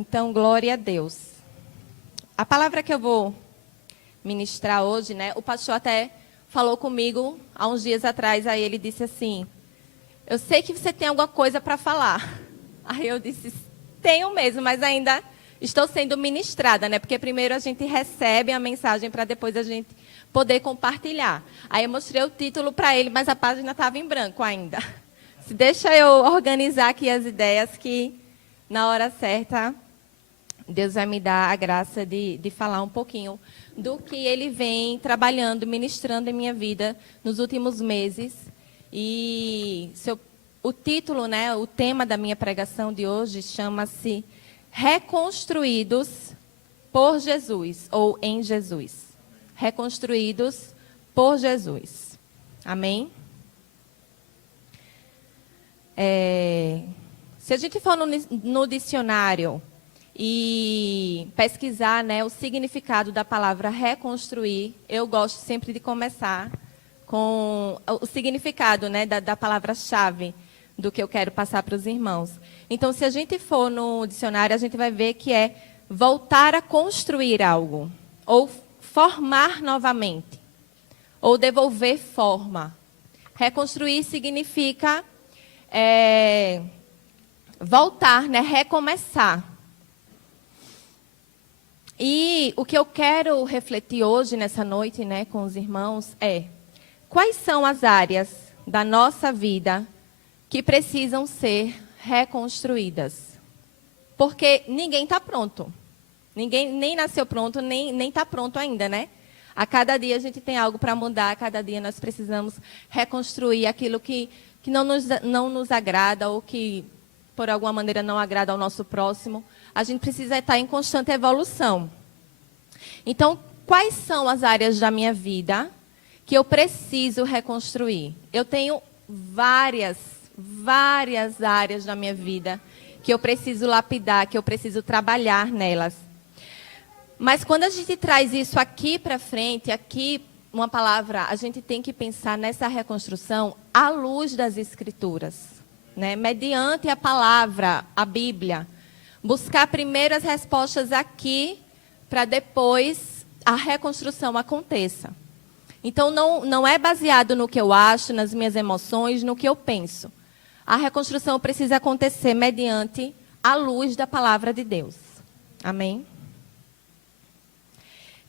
Então, glória a Deus. A palavra que eu vou ministrar hoje, né? O pastor até falou comigo há uns dias atrás, aí ele disse assim: eu sei que você tem alguma coisa para falar. Aí eu disse: tenho mesmo, mas ainda estou sendo ministrada, né? Porque primeiro a gente recebe a mensagem para depois a gente poder compartilhar. Aí eu mostrei o título para ele, mas a página estava em branco ainda. Se deixa eu organizar aqui as ideias que na hora certa Deus vai me dar a graça de falar um pouquinho do que Ele vem trabalhando, ministrando em minha vida nos últimos meses. E o título, né, o tema da minha pregação de hoje chama-se Reconstruídos por Jesus, ou em Jesus. Reconstruídos por Jesus. Amém? Se a gente for no dicionário e pesquisar, né, o significado da palavra reconstruir, eu gosto sempre de começar com o significado, né, da palavra-chave do que eu quero passar para os irmãos. Então, se a gente for no dicionário, a gente vai ver que é voltar a construir algo, ou formar novamente, ou devolver forma. Reconstruir significa voltar, né, recomeçar. E o que eu quero refletir hoje, nessa noite, né, com os irmãos, é: quais são as áreas da nossa vida que precisam ser reconstruídas? Porque ninguém está pronto. Ninguém nem nasceu pronto, nem está pronto ainda, né? A cada dia a gente tem algo para mudar, a cada dia nós precisamos reconstruir aquilo que não nos agrada ou que, por alguma maneira, não agrada ao nosso próximo. A gente precisa estar em constante evolução. Então, quais são as áreas da minha vida que eu preciso reconstruir? Eu tenho várias áreas da minha vida que eu preciso lapidar, que eu preciso trabalhar nelas. Mas quando a gente traz isso aqui para frente, aqui uma palavra, a gente tem que pensar nessa reconstrução à luz das Escrituras, né? Mediante a palavra, a Bíblia. Buscar primeiro as respostas aqui, para depois a reconstrução aconteça. Então, não é baseado no que eu acho, nas minhas emoções, no que eu penso. A reconstrução precisa acontecer mediante a luz da palavra de Deus. Amém?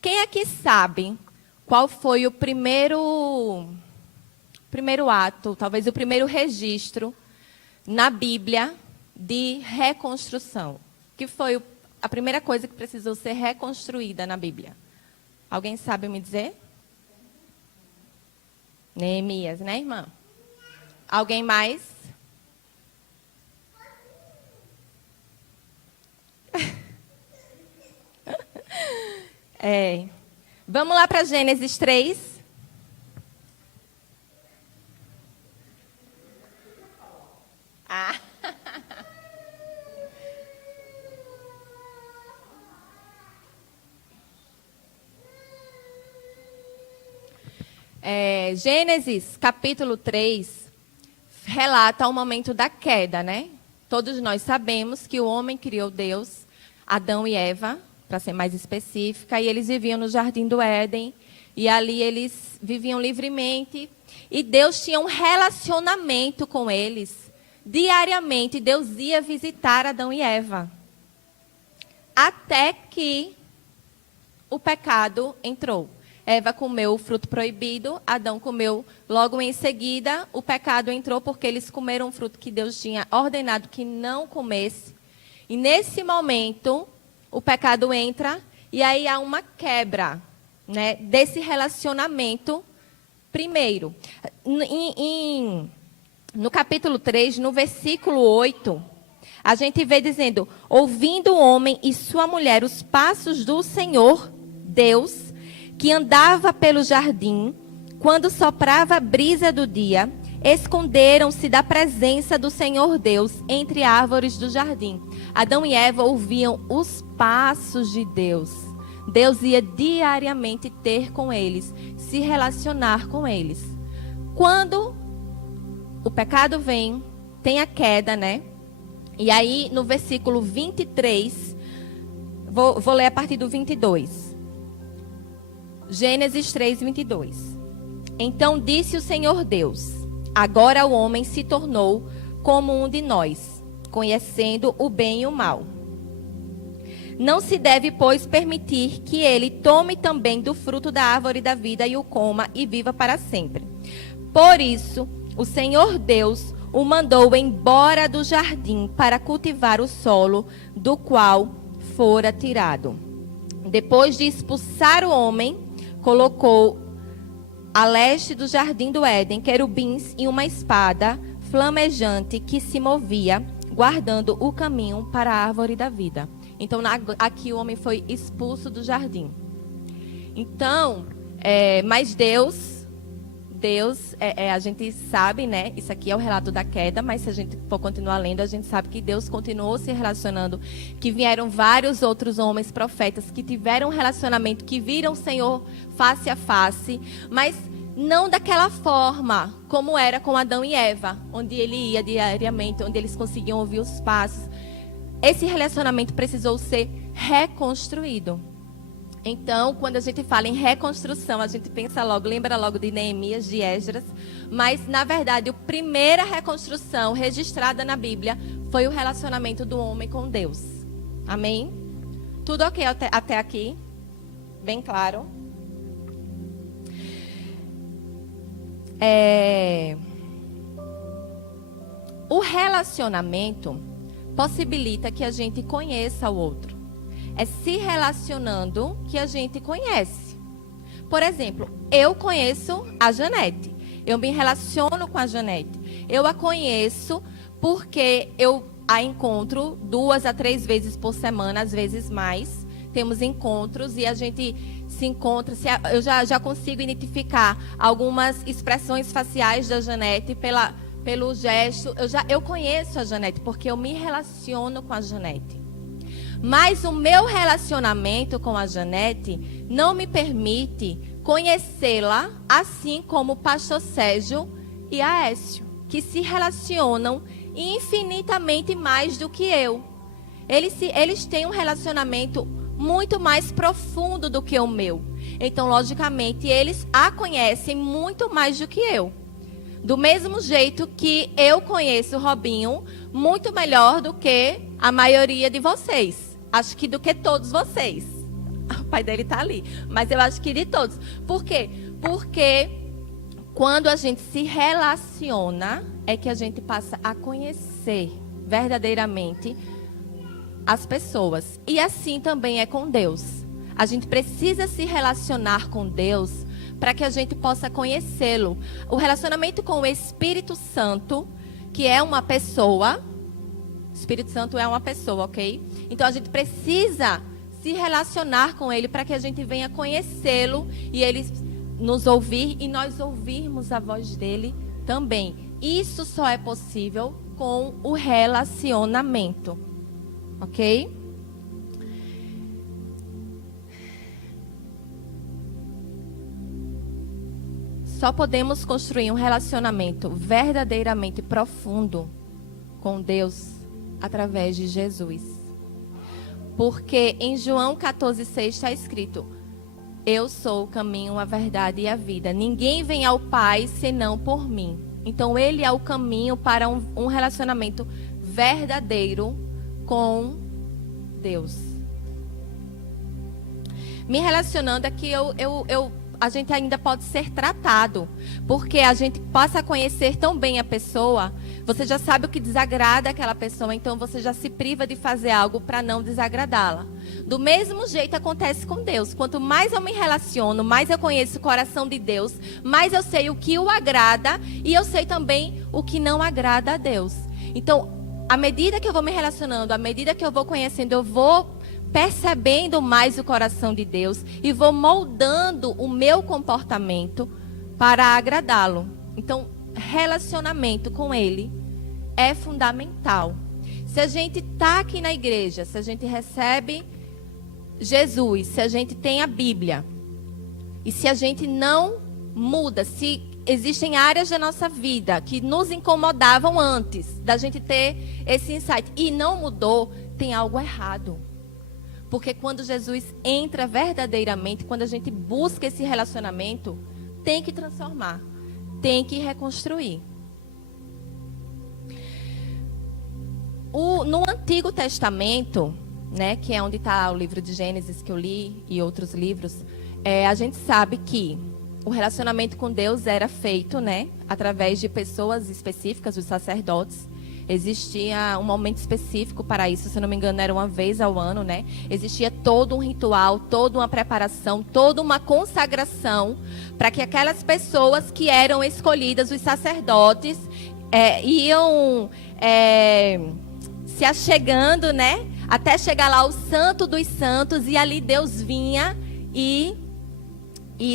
Quem aqui sabe qual foi o primeiro ato, talvez o primeiro registro na Bíblia de reconstrução? Que foi a primeira coisa que precisou ser reconstruída na Bíblia? Alguém sabe me dizer? Neemias, né, irmã? Alguém mais? Vamos lá para Gênesis 3. Gênesis, capítulo 3, relata o momento da queda, né? Todos nós sabemos que o homem criou Deus, Adão e Eva, para ser mais específica, e eles viviam no Jardim do Éden, e ali eles viviam livremente, e Deus tinha um relacionamento com eles. Diariamente, Deus ia visitar Adão e Eva. Até que o pecado entrou. Eva comeu o fruto proibido, Adão comeu logo em seguida. O pecado entrou porque eles comeram um fruto que Deus tinha ordenado que não comesse. E nesse momento, o pecado entra e aí há uma quebra, né, desse relacionamento primeiro. No capítulo 3, no versículo 8, a gente vê dizendo: ouvindo o homem e sua mulher os passos do Senhor Deus, que andava pelo jardim, quando soprava a brisa do dia, esconderam-se da presença do Senhor Deus entre árvores do jardim. Adão e Eva ouviam os passos de Deus. Deus ia diariamente ter com eles, se relacionar com eles. Quando o pecado vem, tem a queda, né? E aí, no versículo 23, vou ler a partir do 22. Gênesis 3, 22. Então disse o Senhor Deus: agora o homem se tornou como um de nós, conhecendo o bem e o mal. Não se deve, pois, permitir que ele tome também do fruto da árvore da vida e o coma e viva para sempre. Por isso, o Senhor Deus o mandou embora do jardim para cultivar o solo do qual fora tirado. Depois de expulsar o homem, colocou a leste do jardim do Éden querubins e uma espada flamejante que se movia, guardando o caminho para a árvore da vida. Então, aqui o homem foi expulso do jardim. Então, mas Deus, a gente sabe, né? Isso aqui é o relato da queda, mas se a gente for continuar lendo, a gente sabe que Deus continuou se relacionando, que vieram vários outros homens profetas que tiveram um relacionamento, que viram o Senhor face a face, mas não daquela forma como era com Adão e Eva, onde ele ia diariamente, onde eles conseguiam ouvir os passos. Esse relacionamento precisou ser reconstruído. Então, quando a gente fala em reconstrução, a gente pensa logo, lembra logo de Neemias, de Esdras, mas, na verdade, a primeira reconstrução registrada na Bíblia foi o relacionamento do homem com Deus. Amém? Tudo ok até aqui? Bem claro? O relacionamento possibilita que a gente conheça o outro. É se relacionando que a gente conhece. Por exemplo, eu conheço a Janete. Eu me relaciono com a Janete. Eu a conheço porque eu a encontro 2 a 3 vezes por semana, às vezes mais. Temos encontros e a gente se encontra. Eu já consigo identificar algumas expressões faciais da Janete pelo gesto. Eu conheço a Janete porque eu me relaciono com a Janete. Mas o meu relacionamento com a Janete não me permite conhecê-la assim como o pastor Sérgio e a Aécio, que se relacionam infinitamente mais do que eu. Eles têm um relacionamento muito mais profundo do que o meu. Então, logicamente, eles a conhecem muito mais do que eu. Do mesmo jeito que eu conheço o Robinho muito melhor do que a maioria de vocês. Acho que do que todos vocês. O pai dele está ali. Mas eu acho que de todos. Por quê? Porque quando a gente se relaciona, é que a gente passa a conhecer verdadeiramente as pessoas. E assim também é com Deus. A gente precisa se relacionar com Deus para que a gente possa conhecê-lo. O relacionamento com o Espírito Santo, que é uma pessoa. O Espírito Santo é uma pessoa, ok? Então a gente precisa se relacionar com ele para que a gente venha conhecê-lo e ele nos ouvir e nós ouvirmos a voz dele também. Isso só é possível com o relacionamento, ok? Só podemos construir um relacionamento verdadeiramente profundo com Deus através de Jesus. Porque em João 14,6 está escrito: eu sou o caminho, a verdade e a vida. Ninguém vem ao Pai senão por mim. Então ele é o caminho para um relacionamento verdadeiro com Deus. Me relacionando aqui, a gente ainda pode ser tratado, porque a gente passa a conhecer tão bem a pessoa, você já sabe o que desagrada aquela pessoa, então você já se priva de fazer algo para não desagradá-la. Do mesmo jeito acontece com Deus. Quanto mais eu me relaciono, mais eu conheço o coração de Deus, mais eu sei o que o agrada e eu sei também o que não agrada a Deus. Então, à medida que eu vou me relacionando, à medida que eu vou conhecendo, eu vou percebendo mais o coração de Deus e vou moldando o meu comportamento para agradá-lo. Então, relacionamento com Ele é fundamental. Se a gente está aqui na igreja, se a gente recebe Jesus, se a gente tem a Bíblia, e se a gente não muda, se existem áreas da nossa vida que nos incomodavam antes da gente ter esse insight e não mudou, tem algo errado. Porque quando Jesus entra verdadeiramente, quando a gente busca esse relacionamento, tem que transformar, tem que reconstruir. No Antigo Testamento, né, que é onde está o livro de Gênesis que eu li e outros livros, a gente sabe que o relacionamento com Deus era feito, né, através de pessoas específicas, os sacerdotes. Existia um momento específico para isso, se eu não me engano, era uma vez ao ano, né? Existia todo um ritual, toda uma preparação, toda uma consagração para que aquelas pessoas que eram escolhidas, os sacerdotes, iam se achegando, né? Até chegar lá ao Santo dos Santos, e ali Deus vinha e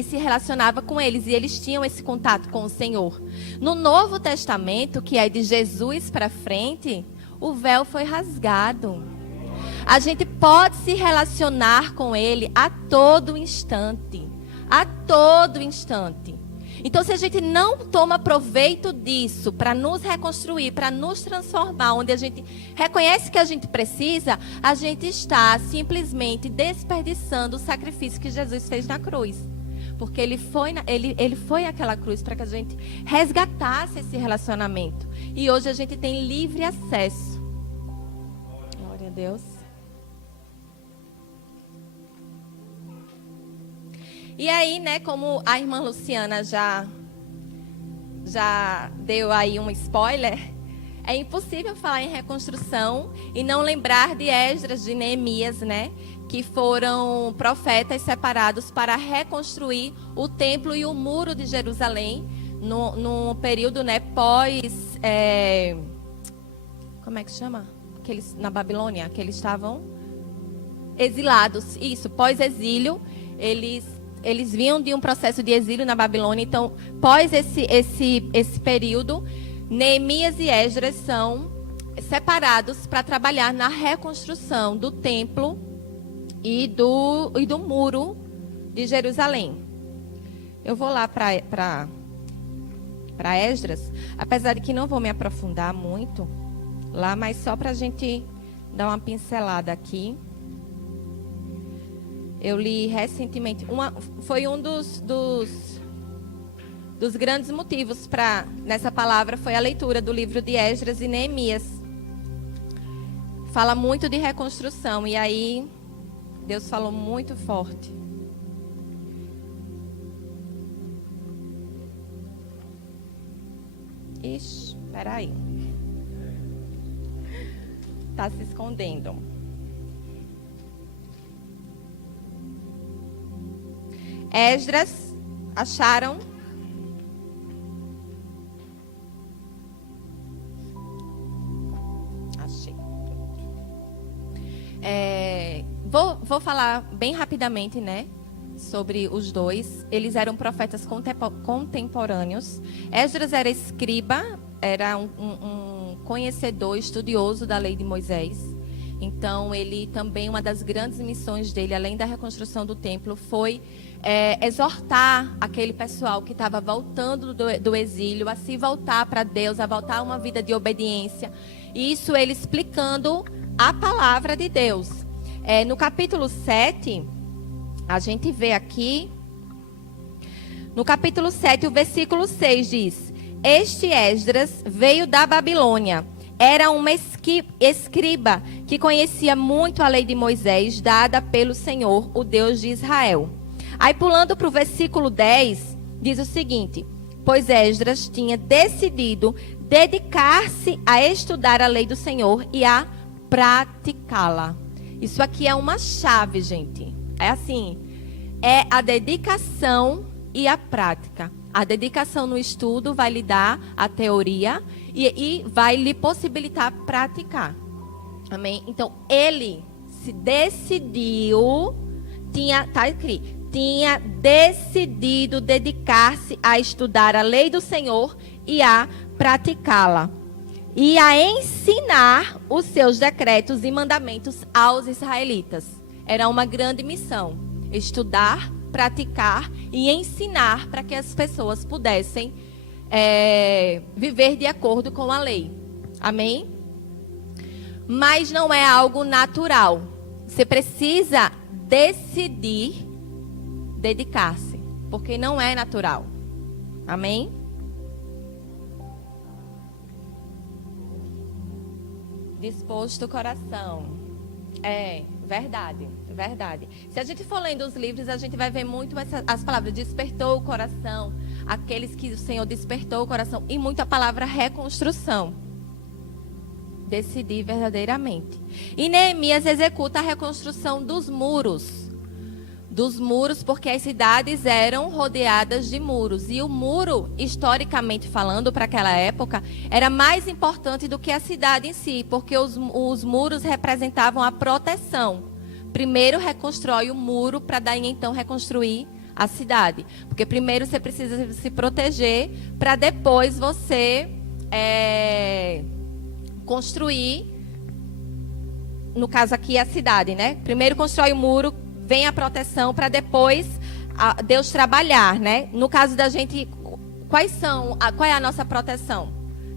se relacionava com eles, e eles tinham esse contato com o Senhor. No Novo Testamento, que é de Jesus para frente, o véu foi rasgado. A gente pode se relacionar com Ele a todo instante. A todo instante. Então, se a gente não toma proveito disso para nos reconstruir, para nos transformar, onde a gente reconhece que a gente precisa, a gente está simplesmente desperdiçando o sacrifício que Jesus fez na cruz. Porque ele foi aquela cruz para que a gente resgatasse esse relacionamento. E hoje a gente tem livre acesso. Glória a Deus. E aí, né, como a irmã Luciana já deu aí um spoiler, é impossível falar em reconstrução e não lembrar de Esdras, de Neemias, né? Que foram profetas separados para reconstruir o templo e o muro de Jerusalém no período, né, pós... como é que chama? Na Babilônia, que eles estavam exilados. Isso, pós-exílio, eles vinham de um processo de exílio na Babilônia. Então, pós esse período, Neemias e Esdras são separados para trabalhar na reconstrução do templo e do muro de Jerusalém. Eu vou lá para Esdras, apesar de que não vou me aprofundar muito lá, mas só para a gente dar uma pincelada aqui. Eu li recentemente, foi um dos grandes motivos nessa palavra, foi a leitura do livro de Esdras e Neemias. Fala muito de reconstrução, e aí Deus falou muito forte. Ixi, peraí. Está se escondendo. Esdras, acharam? Achei. Vou falar bem rapidamente, né, sobre os dois. Eles eram profetas contemporâneos. Esdras era escriba, era um conhecedor, estudioso da lei de Moisés. Então, ele também, uma das grandes missões dele, além da reconstrução do templo, foi exortar aquele pessoal que estava voltando do exílio a se voltar para Deus, a voltar a uma vida de obediência. E isso ele explicando a palavra de Deus. No capítulo 7, a gente vê aqui, no capítulo 7, o versículo 6 diz: Este Esdras veio da Babilônia. Era uma escriba que conhecia muito a lei de Moisés, dada pelo Senhor, o Deus de Israel. Aí, pulando para o versículo 10, diz o seguinte: Pois Esdras tinha decidido dedicar-se a estudar a lei do Senhor e a praticá-la. Isso aqui é uma chave, gente. É assim, é a dedicação e a prática. A dedicação no estudo vai lhe dar a teoria e vai lhe possibilitar praticar. Amém? Então, ele se decidiu, tinha decidido dedicar-se a estudar a lei do Senhor e a praticá-la. E a ensinar os seus decretos e mandamentos aos israelitas. Era uma grande missão. Estudar, praticar e ensinar para que as pessoas pudessem viver de acordo com a lei. Amém? Mas não é algo natural. Você precisa decidir dedicar-se, porque não é natural. Amém? Disposto o coração. É, verdade, verdade. Se a gente for lendo os livros, a gente vai ver muito as palavras despertou o coração, aqueles que o Senhor despertou o coração, e muita palavra reconstrução. Decidir verdadeiramente. E Neemias executa a reconstrução dos muros. Dos muros, porque as cidades eram rodeadas de muros. E o muro, historicamente falando, para aquela época, era mais importante do que a cidade em si, porque os muros representavam a proteção. Primeiro reconstrói o muro para daí então reconstruir a cidade. Porque primeiro você precisa se proteger para depois você construir, no caso aqui, a cidade, né? Primeiro constrói o muro, vem a proteção para depois Deus trabalhar, né? No caso da gente, qual é a nossa proteção?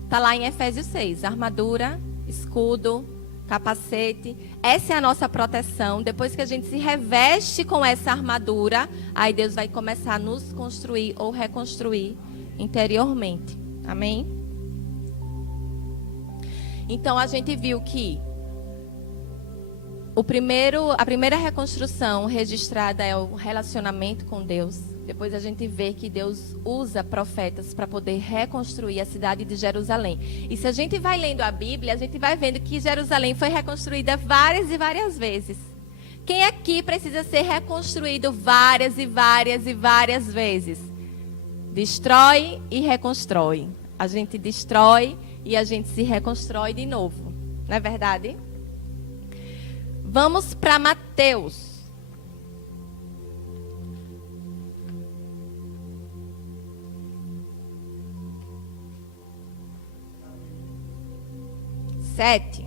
Está lá em Efésios 6, armadura, escudo, capacete. Essa é a nossa proteção. Depois que a gente se reveste com essa armadura, aí Deus vai começar a nos construir ou reconstruir interiormente. Amém? Então, a gente viu que a primeira reconstrução registrada é o relacionamento com Deus. Depois a gente vê que Deus usa profetas para poder reconstruir a cidade de Jerusalém. E se a gente vai lendo a Bíblia, a gente vai vendo que Jerusalém foi reconstruída várias e várias vezes. Quem aqui precisa ser reconstruído várias e várias e várias vezes? Destrói e reconstrói. A gente destrói e a gente se reconstrói de novo. Não é verdade? Vamos para Mateus. Sete.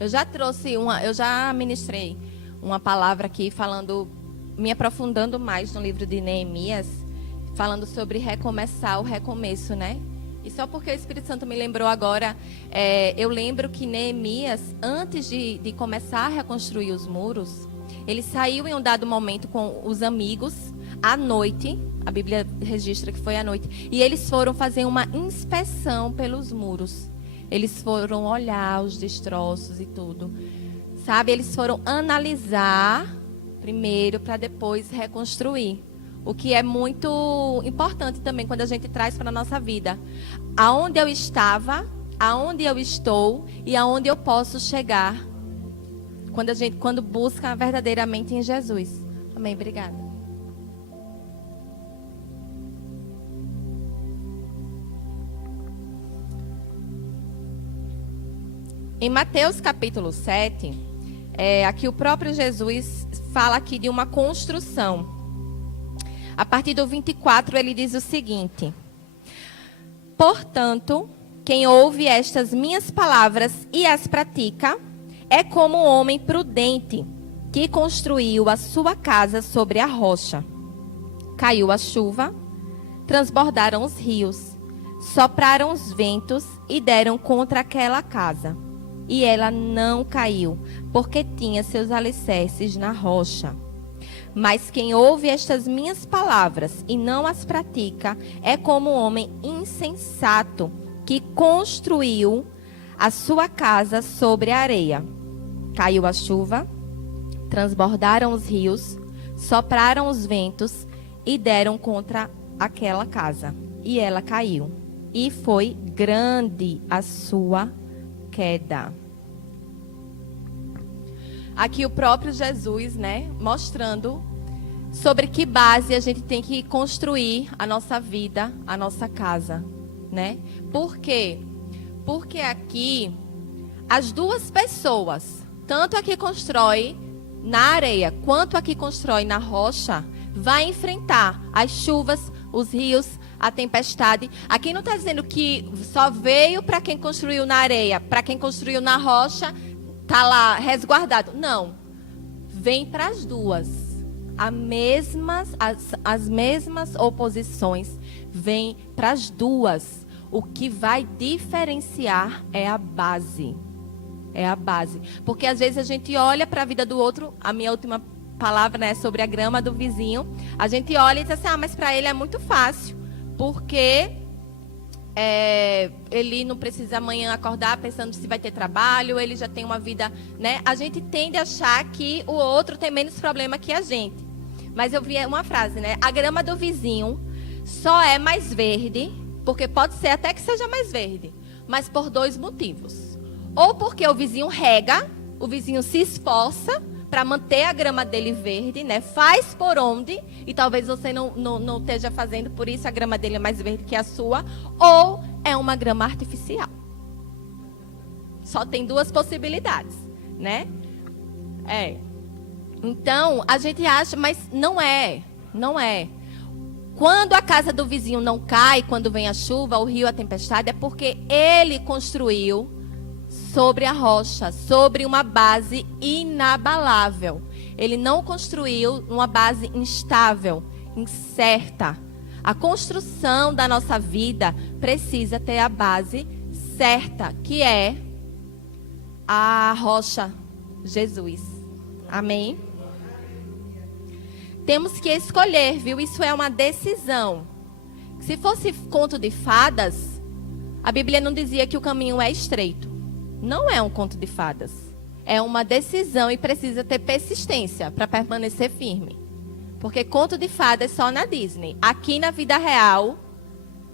Eu já ministrei uma palavra aqui falando, me aprofundando mais no livro de Neemias, falando sobre recomeçar, o recomeço, né? E só porque o Espírito Santo me lembrou agora, eu lembro que Neemias, antes de começar a reconstruir os muros, ele saiu em um dado momento com os amigos, à noite, a Bíblia registra que foi à noite, e eles foram fazer uma inspeção pelos muros. Eles foram olhar os destroços e tudo. Sabe, eles foram analisar primeiro para depois reconstruir. O que é muito importante também quando a gente traz para a nossa vida. Aonde eu estava, aonde eu estou e aonde eu posso chegar. Quando busca verdadeiramente em Jesus. Amém, obrigada. Em Mateus capítulo 7, aqui o próprio Jesus fala aqui de uma construção. A partir do 24, ele diz o seguinte: portanto, quem ouve estas minhas palavras e as pratica, é como um homem prudente, que construiu a sua casa sobre a rocha. Caiu a chuva, transbordaram os rios, sopraram os ventos e deram contra aquela casa. E ela não caiu, porque tinha seus alicerces na rocha. Mas quem ouve estas minhas palavras e não as pratica, é como um homem insensato, que construiu a sua casa sobre a areia. Caiu a chuva, transbordaram os rios, sopraram os ventos e deram contra aquela casa. E ela caiu. E foi grande a sua queda. Aqui o próprio Jesus, né, mostrando sobre que base a gente tem que construir a nossa vida, a nossa casa, né? Por quê? Porque aqui as duas pessoas, tanto a que constrói na areia quanto a que constrói na rocha, vai enfrentar as chuvas, os rios, a tempestade. Aqui não está dizendo que só veio para quem construiu na areia, para quem construiu na rocha, está lá resguardado. Não. Vem para as duas. as mesmas oposições vêm para as duas. O que vai diferenciar é a base. É a base. Porque às vezes a gente olha para a vida do outro, a minha última palavra, né, sobre a grama do vizinho, a gente olha e diz assim, mas para ele é muito fácil, porque ele não precisa amanhã acordar pensando se vai ter trabalho, ele já tem uma vida, né? A gente tende a achar que o outro tem menos problema que a gente. Mas eu vi uma frase, né? A grama do vizinho só é mais verde, porque pode ser até que seja mais verde, mas por dois motivos. Ou porque o vizinho rega, o vizinho se esforça para manter a grama dele verde, né? Faz por onde, e talvez você não esteja fazendo, por isso a grama dele é mais verde que a sua, ou é uma grama artificial. Só tem duas possibilidades, né? Então, a gente acha, mas não é. Quando a casa do vizinho não cai, quando vem a chuva, o rio, a tempestade, é porque ele construiu sobre a rocha, sobre uma base inabalável. Ele não construiu uma base instável, incerta. A construção da nossa vida precisa ter a base certa, que é a rocha, Jesus. Amém? Temos que escolher, viu? Isso é uma decisão. Se fosse conto de fadas, a Bíblia não dizia que o caminho é estreito. Não é um conto de fadas. É uma decisão e precisa ter persistência para permanecer firme. Porque conto de fadas é só na Disney. Aqui na vida real,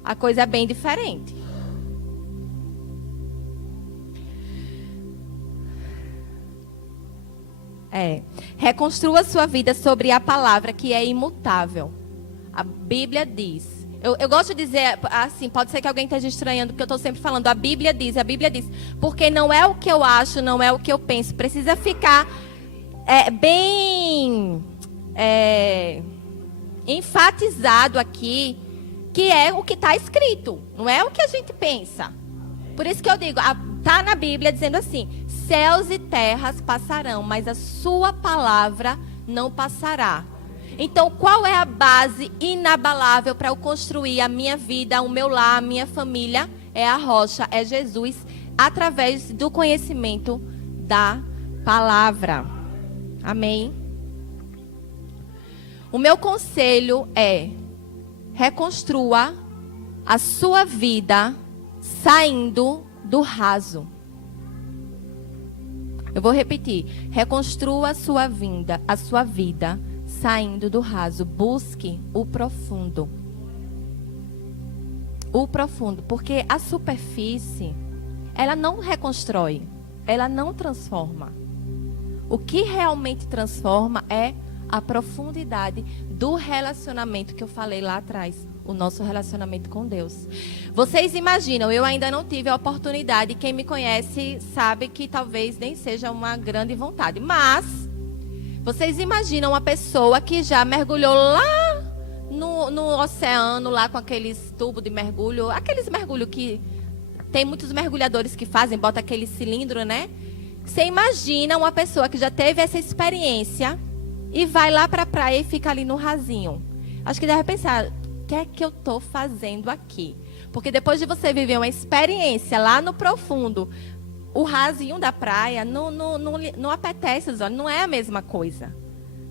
a coisa é bem diferente. Reconstrua sua vida sobre a palavra que é imutável. A Bíblia diz. Eu gosto de dizer assim, pode ser que alguém esteja estranhando, porque eu estou sempre falando, a Bíblia diz. Porque não é o que eu acho, não é o que eu penso. Precisa ficar bem enfatizado aqui, que é o que está escrito, não é o que a gente pensa. Por isso que eu digo, está na Bíblia dizendo assim, céus e terras passarão, mas a sua palavra não passará. Então, qual é a base inabalável para eu construir a minha vida, o meu lar, a minha família? É a rocha, é Jesus, através do conhecimento da palavra. Amém? O meu conselho é: reconstrua a sua vida saindo do raso. Eu vou repetir. Reconstrua a sua vida saindo do raso. Busque o profundo. O profundo. Porque a superfície, ela não reconstrói. Ela não transforma. O que realmente transforma é a profundidade do relacionamento que eu falei lá atrás. O nosso relacionamento com Deus. Vocês imaginam, eu ainda não tive a oportunidade, quem me conhece sabe que talvez nem seja uma grande vontade, mas vocês imaginam uma pessoa que já mergulhou lá no oceano, lá com aqueles tubos de mergulho, aqueles mergulhos que tem muitos mergulhadores que fazem, bota aquele cilindro, né? Você imagina uma pessoa que já teve essa experiência e vai lá para a praia e fica ali no rasinho. Acho que deve pensar, o que é que eu estou fazendo aqui? Porque depois de você viver uma experiência lá no profundo, o rasinho da praia não apetece os olhos, não é a mesma coisa,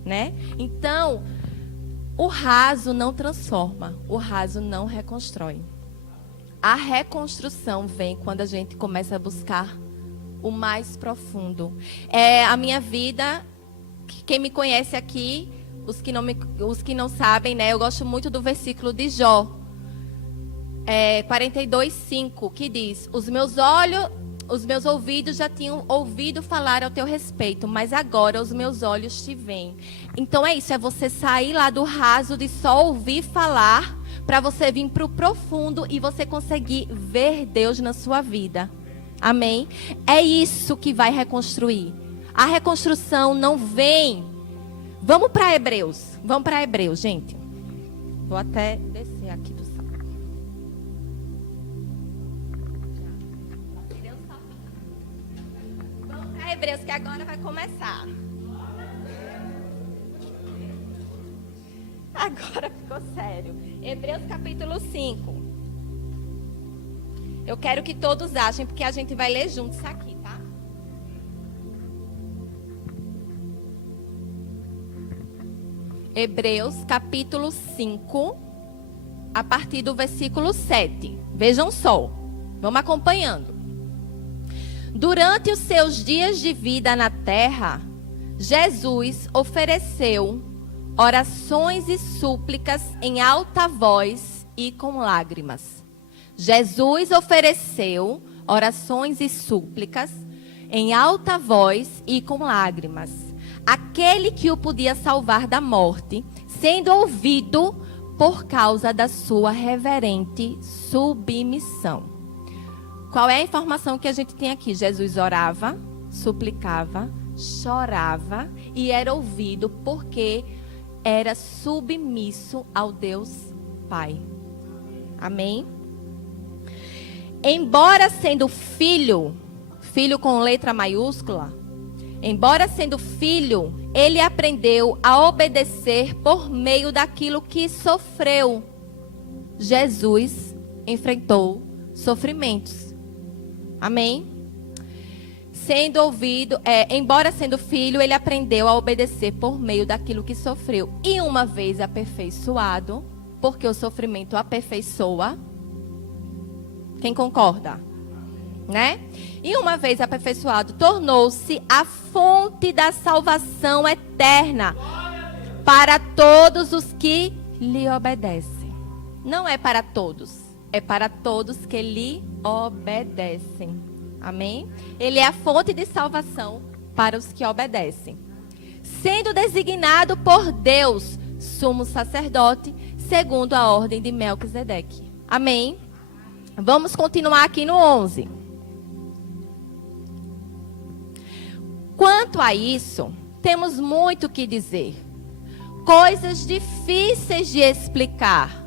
né? Então, o raso não transforma, o raso não reconstrói. A reconstrução vem quando a gente começa a buscar o mais profundo. A minha vida, quem me conhece aqui, os que não sabem, né? Eu gosto muito do versículo de Jó, 42:5, que diz: os meus ouvidos já tinham ouvido falar ao teu respeito, mas agora os meus olhos te veem. Então é isso, é você sair lá do raso de só ouvir falar, para você vir para o profundo e você conseguir ver Deus na sua vida. Amém? É isso que vai reconstruir. A reconstrução não vem. Vamos para Hebreus, gente. Vou até descer aqui do salto. Vamos para Hebreus, que agora vai começar. Agora ficou sério. Hebreus capítulo 5. Eu quero que todos achem, porque a gente vai ler juntos isso aqui, tá? Hebreus capítulo 5, a partir do versículo 7. Vejam só, vamos acompanhando. Durante os seus dias de vida na terra, Jesus ofereceu orações e súplicas em alta voz e com lágrimas. Jesus ofereceu orações e súplicas em alta voz e com lágrimas. Aquele que o podia salvar da morte, sendo ouvido por causa da sua reverente submissão. Qual é a informação que a gente tem aqui? Jesus orava, suplicava, chorava e era ouvido porque era submisso ao Deus Pai. Amém? Embora sendo filho com letra maiúscula, embora sendo filho, ele aprendeu a obedecer por meio daquilo que sofreu. Jesus enfrentou sofrimentos. Amém? Embora sendo filho, ele aprendeu a obedecer por meio daquilo que sofreu. E uma vez aperfeiçoado, porque o sofrimento aperfeiçoa. Quem concorda? Né? E uma vez aperfeiçoado, tornou-se a fonte da salvação eterna para todos os que lhe obedecem. Não é para todos, é para todos que lhe obedecem. Amém? Ele é a fonte de salvação para os que obedecem. Sendo designado por Deus sumo sacerdote, segundo a ordem de Melquisedeque. Amém? Vamos continuar aqui no 11. Quanto a isso, temos muito o que dizer. Coisas difíceis de explicar.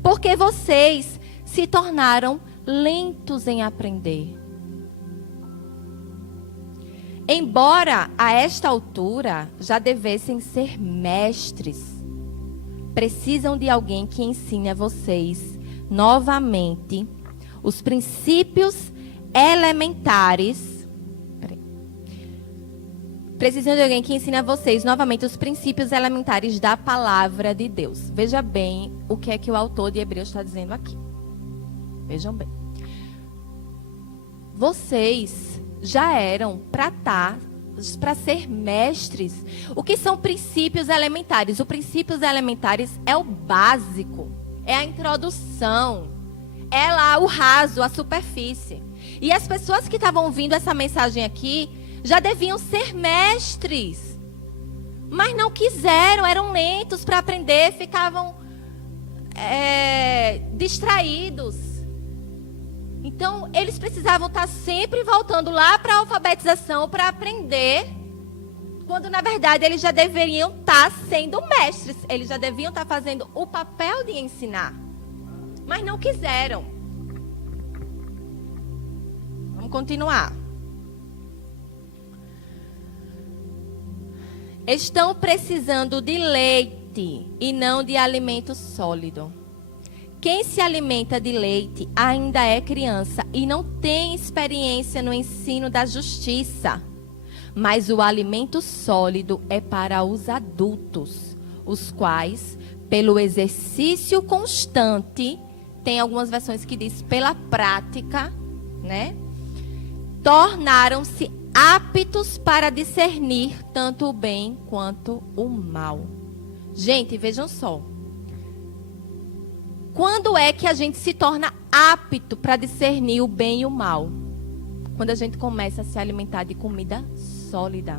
Porque vocês se tornaram lentos em aprender. Embora a esta altura já devessem ser mestres, precisam de alguém que ensine a vocês novamente os princípios elementares. Precisam de alguém que ensine a vocês novamente os princípios elementares da palavra de Deus. Veja bem o que é que o autor de Hebreus está dizendo aqui. Vejam bem. Vocês já eram para ser mestres. O que são princípios elementares? Os princípios elementares é o básico, é a introdução, é lá o raso, a superfície. E as pessoas que estavam ouvindo essa mensagem aqui já deviam ser mestres, mas não quiseram, eram lentos para aprender, ficavam distraídos. Então, eles precisavam estar sempre voltando lá para a alfabetização para aprender, quando na verdade eles já deveriam estar sendo mestres, eles já deviam estar fazendo o papel de ensinar, mas não quiseram. Vamos continuar. Estão precisando de leite e não de alimento sólido. Quem se alimenta de leite ainda é criança e não tem experiência no ensino da justiça. Mas o alimento sólido é para os adultos, os quais, pelo exercício constante, tem algumas versões que diz pela prática, né? Tornaram-se aptos para discernir tanto o bem quanto o mal. Gente, vejam só. Quando é que a gente se torna apto para discernir o bem e o mal? Quando a gente começa a se alimentar de comida sólida.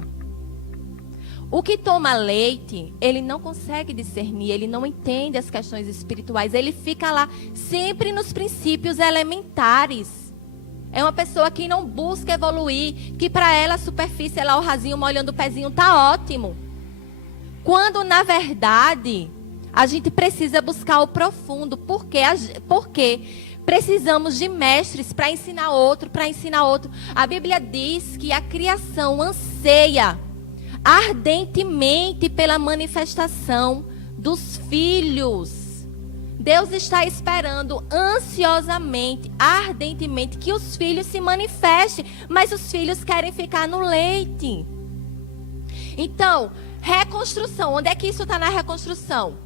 O que toma leite, ele não consegue discernir, ele não entende as questões espirituais, ele fica lá sempre nos princípios elementares. É uma pessoa que não busca evoluir, que para ela a superfície, lá o rasinho molhando o pezinho, tá ótimo. Quando na verdade a gente precisa buscar o profundo, porque precisamos de mestres para ensinar outro, A Bíblia diz que a criação anseia ardentemente pela manifestação dos filhos. Deus está esperando ansiosamente, ardentemente, que os filhos se manifestem, mas os filhos querem ficar no leite. Então, reconstrução, onde é que isso está na reconstrução?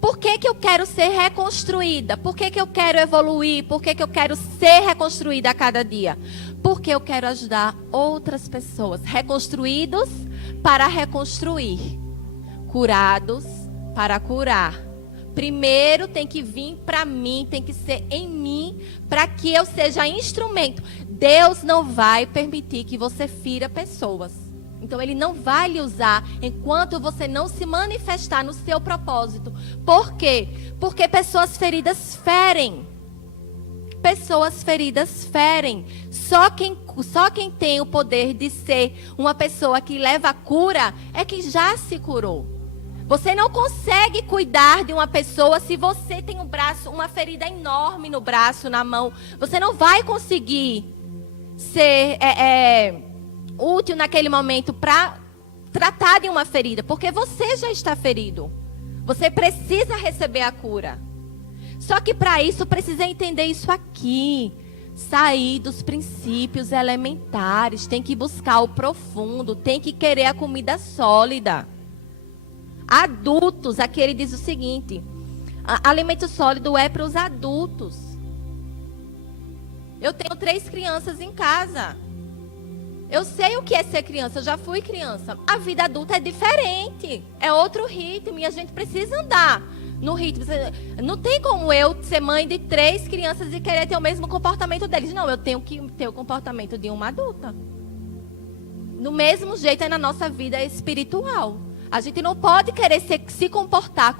Por que eu quero ser reconstruída? Por que eu quero evoluir? Por que eu quero ser reconstruída a cada dia? Porque eu quero ajudar outras pessoas, reconstruídos para reconstruir, curados para curar. Primeiro tem que vir para mim, tem que ser em mim, para que eu seja instrumento. Deus não vai permitir que você fira pessoas. Então Ele não vai lhe usar enquanto você não se manifestar no seu propósito. Por quê? Porque pessoas feridas ferem. Pessoas feridas ferem. Só quem tem o poder de ser uma pessoa que leva a cura é quem já se curou. Você não consegue cuidar de uma pessoa se você tem uma ferida enorme no braço, na mão. Você não vai conseguir ser útil naquele momento para tratar de uma ferida, porque você já está ferido. Você precisa receber a cura. Só que para isso precisa entender isso aqui. Sair dos princípios elementares, tem que buscar o profundo, tem que querer a comida sólida. Adultos, aqui ele diz o seguinte: alimento sólido é para os adultos. Eu tenho 3 crianças em casa. Eu sei o que é ser criança, eu já fui criança. A vida adulta é diferente, é outro ritmo e a gente precisa andar no ritmo. Não tem como eu ser mãe de 3 crianças e querer ter o mesmo comportamento deles. Não, eu tenho que ter o comportamento de uma adulta. No mesmo jeito é na nossa vida espiritual. A gente não pode querer se comportar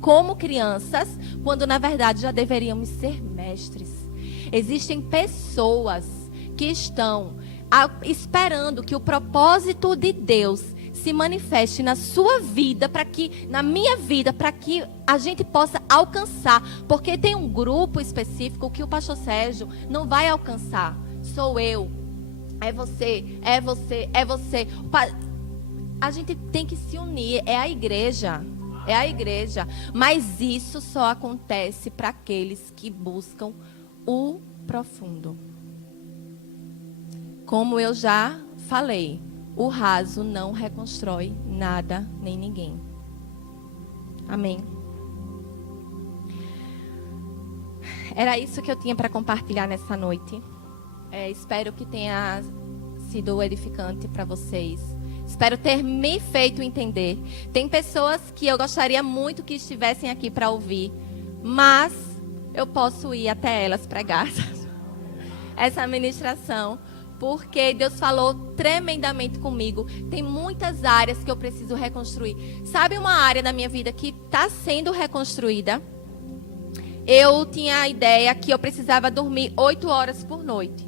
como crianças, quando na verdade já deveríamos ser mestres. Existem pessoas que estão esperando que o propósito de Deus se manifeste na sua vida, na minha vida, para que a gente possa alcançar. Porque tem um grupo específico que o pastor Sérgio não vai alcançar. Sou eu, é você, é você, é você. A gente tem que se unir, é a igreja. É a igreja. Mas isso só acontece para aqueles que buscam o profundo. Como eu já falei, o raso não reconstrói nada nem ninguém. Amém. Era isso que eu tinha para compartilhar nessa noite. Espero que tenha sido edificante para vocês. Espero ter me feito entender. Tem pessoas que eu gostaria muito que estivessem aqui para ouvir, mas eu posso ir até elas pregar essa ministração, porque Deus falou tremendamente comigo. Tem muitas áreas que eu preciso reconstruir. Sabe uma área da minha vida que está sendo reconstruída? Eu tinha a ideia que eu precisava dormir 8 horas por noite.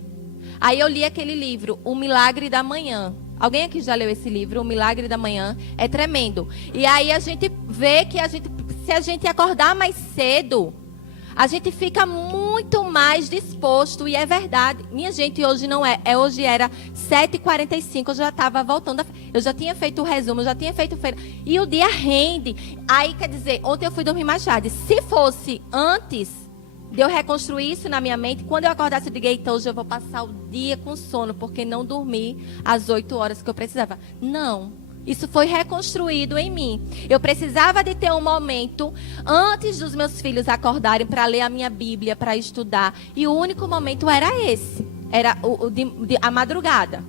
Aí eu li aquele livro, O Milagre da Manhã. Alguém aqui já leu esse livro, O Milagre da Manhã? É tremendo. E aí a gente vê que se a gente acordar mais cedo, a gente fica muito mais disposto. E é verdade. Minha gente, hoje não é. Hoje era 7h45, eu já estava voltando. Eu já tinha feito o resumo, eu já tinha feito feira. E o dia rende. Aí, quer dizer, ontem eu fui dormir mais tarde. Se fosse antes de eu reconstruir isso na minha mente, quando eu acordasse, eu digo: eita, hoje eu vou passar o dia com sono, porque não dormi as 8 horas que eu precisava. Não. Isso foi reconstruído em mim. Eu precisava de ter um momento antes dos meus filhos acordarem para ler a minha Bíblia, para estudar. E o único momento era esse. Era a madrugada.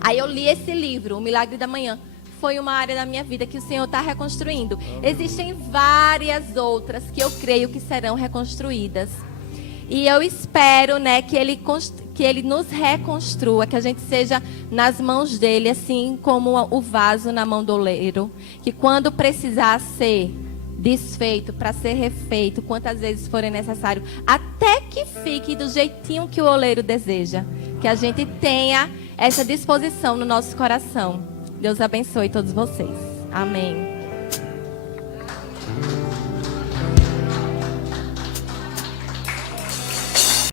Aí eu li esse livro, O Milagre da Manhã. Foi uma área da minha vida que o Senhor está reconstruindo. Existem várias outras que eu creio que serão reconstruídas. E eu espero, né, que Ele nos reconstrua, que a gente seja nas mãos dele, assim como o vaso na mão do oleiro. Que quando precisar ser desfeito, para ser refeito, quantas vezes forem necessário, até que fique do jeitinho que o oleiro deseja. Que a gente tenha essa disposição no nosso coração. Deus abençoe todos vocês. Amém.